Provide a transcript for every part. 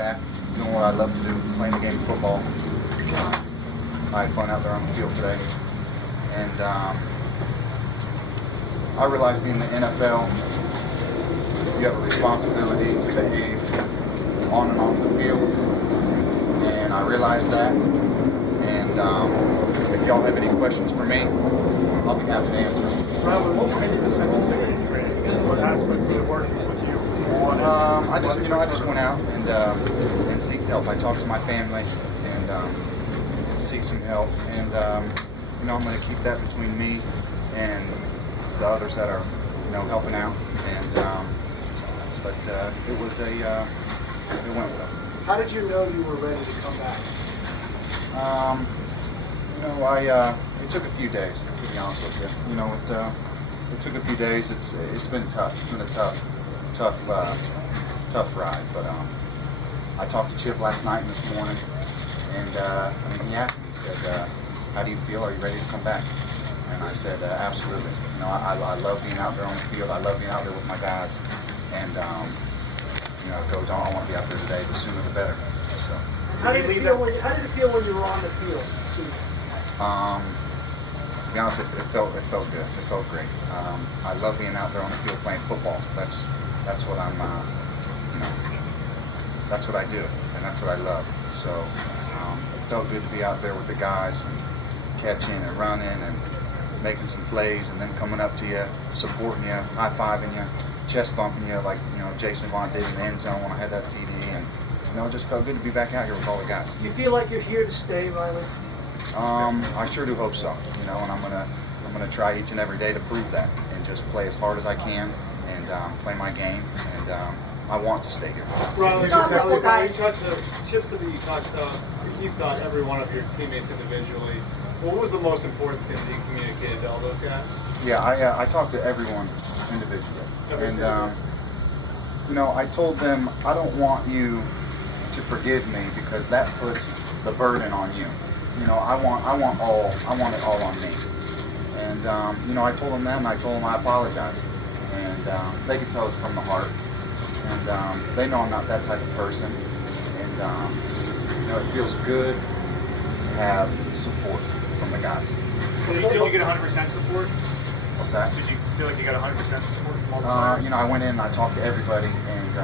back, doing what I love to do, playing the game of football. I had fun out there on the field today. And I realized being in the NFL, you have a responsibility to behave on and off the field. And I realized that. And if y'all have any questions for me, I'll be happy to answer them. Robin, what were any of the sensitivity training? What aspects of it working with you? I just went out and seeked help. I talked to my family and seek some help. And I'm going to keep that between me and the others that are helping out. And but it went well. How did you know you were ready to come back? It took a few days, to be honest with you. It took a few days. It's been tough. It's been a tough ride. But I talked to Chip last night and this morning, and he asked me, he said, "How do you feel? Are you ready to come back?" And I said, "Absolutely. I love being out there on the field. I love being out there with my guys, and Coach, I want to be out there today. The sooner the better." So. How did it feel when you were on the field? To be honest, it felt good. It felt great. I love being out there on the field playing football. That's what I'm. That's what I do, and that's what I love. So it felt good to be out there with the guys, and catching and running and making some plays, and then coming up to you, supporting you, high-fiving you, chest bumping you, like Jason Vaughn did in the end zone when I had that TD, and it just felt good to be back out here with all the guys. You feel like you're here to stay, Riley? I sure do hope so. And I'm gonna try each and every day to prove that, and just play as hard as I can, and play my game, and I want to stay here. Riley, Chip said that you talked he thought every one of your teammates individually. What was the most important thing that you communicated to all those guys? Yeah, I talked to everyone individually, and I told them I don't want you to forgive me because that puts the burden on you. I want it all on me. And I told them that, and I told them I apologize, and they could tell it's from the heart, and they know I'm not that type of person, and it feels good to have support from the guys. Did you get 100% support? What's that? Did you feel like you got 100% support from all the players? I went in and I talked to everybody, and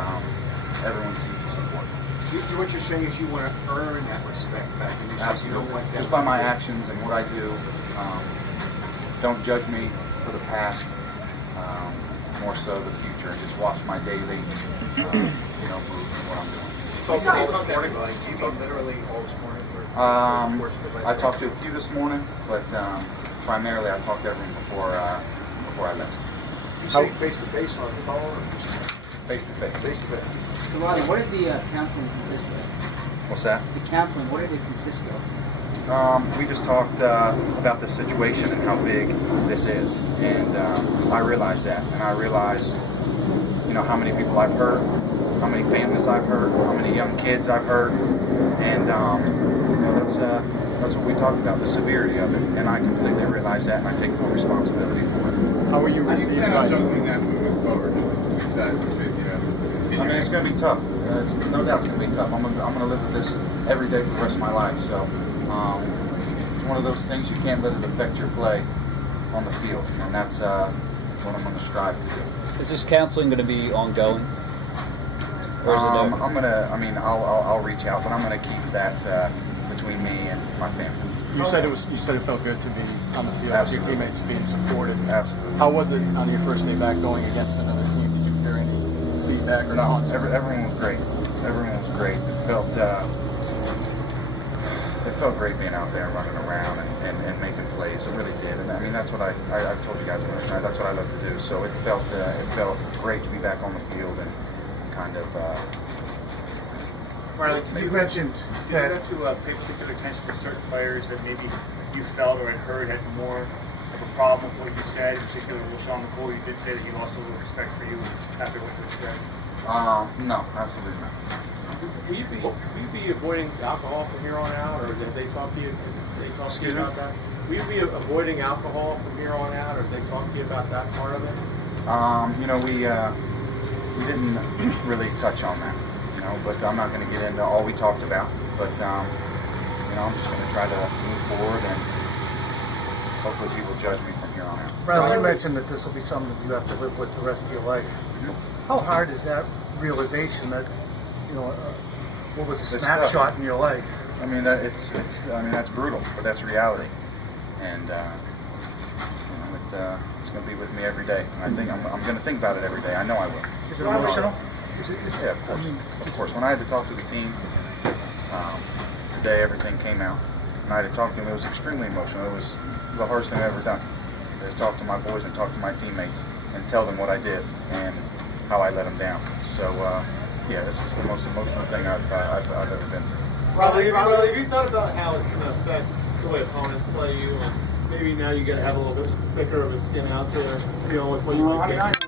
everyone seemed to support. What you're saying is you want to earn that respect back. And you Absolutely. You don't want them just by my actions and what I do. Don't judge me for the past, more so the future, and just watch my daily, move and what I'm doing. So all this morning, you talked literally all this morning? I talked to a few this morning, but primarily I talked to everyone before I left. You say face-to-face on the phone or Face-to-face. Face-to-face. So, Riley, what did the counseling consist of? What's that? The counseling, what did it consist of? We just talked about the situation and how big this is, and I realized that, and I realized, how many people I've hurt, how many families I've hurt, how many young kids I've hurt, and that's what we talked about, the severity of it, and I completely realized that, and I take full responsibility for it. How were you received? Something that moving forward. It's going to be tough. No doubt it's going to be tough. I'm going to live with this every day for the rest of my life. So it's one of those things you can't let it affect your play on the field, and that's what I'm going to strive to do. Is this counseling going to be ongoing? Or is it over? I'll reach out, but I'm going to keep that between me and my family. You said it felt good to be on the field with your teammates being supported. Absolutely. How was it on your first day back going against another team? Did you hear any feedback or response? Everyone was great. Everyone was great. It felt great being out there running around and making plays. It really did. And that's what I told you guys about tonight. That's what I love to do. So it felt great to be back on the field and kind of. Riley, you mentioned that you have to pay particular attention to certain players that maybe you felt or had heard had more of a problem with what you said. In particular, LaShawn McCoy, you did say that he lost a little respect for you after what you said. No, absolutely not. Will you be avoiding alcohol from here on out, or did they talk to you? About that? Will you be avoiding alcohol from here on out, or did they talk to you about that part of it? We didn't really touch on that. know, but I'm not going to get into all we talked about. But you know, I'm just going to try to move forward, and hopefully he will judge me from here on out. Riley, you mentioned that this will be something that you have to live with the rest of your life. How hard is that realization that, you know, what was a It's snapshot tough. in your life? I mean, I mean, that's brutal, but that's reality, and you know, it's going to be with me every day. And I think I'm going to think about it every day. I know I will. Is it emotional? Yeah, of course. Of course. When I had to talk to the team today, everything came out, and I had to talk to them. It was extremely emotional. It was the hardest thing I've ever done. Is talk to my boys and talk to my teammates and tell them what I did and how I let them down. So yeah, this is the most emotional thing I've ever been through. Riley, have you thought about how it's going to affect the way opponents play you? And maybe now you got to have a little bit thicker of a skin out there, with what you might I mean, get.